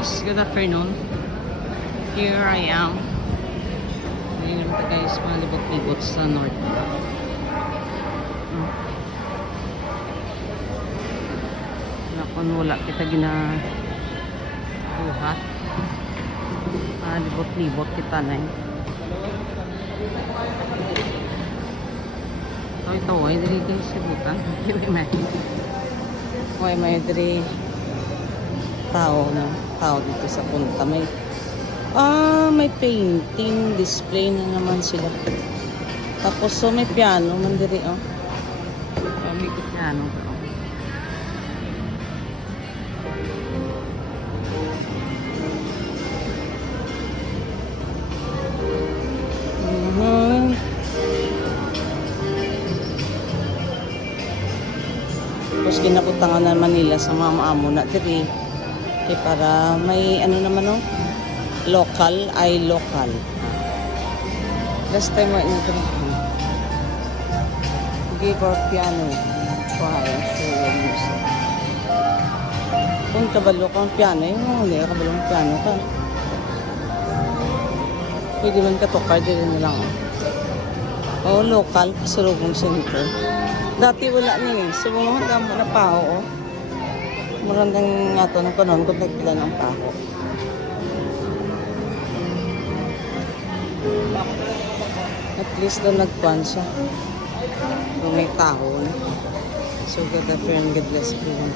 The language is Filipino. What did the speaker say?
guys, good afternoon. Here I am. Ngayon naman guys, mga libot-libot sa north. Wala kita ginabuhat. Libot-libot kita na eh. Ito, ay diri guys, sibutan. May diri tao dito sa punta. May painting display na naman sila. Tapos may piano man diri may piano to. Tapos ginabutangan naman nila sa mga maamo na diri para may naman local. Last time I ito give our piano try and show your music. Kung kabalo kang piano hindi ka kabalong piano ka, pwede man ka tokar din na lang local pasulubong center. Dati wala ni so mga damo na paho marandang nga to ng kanon kung nagpila ng paho. At least na nagpuan siya kung may taho na. So God, God bless you.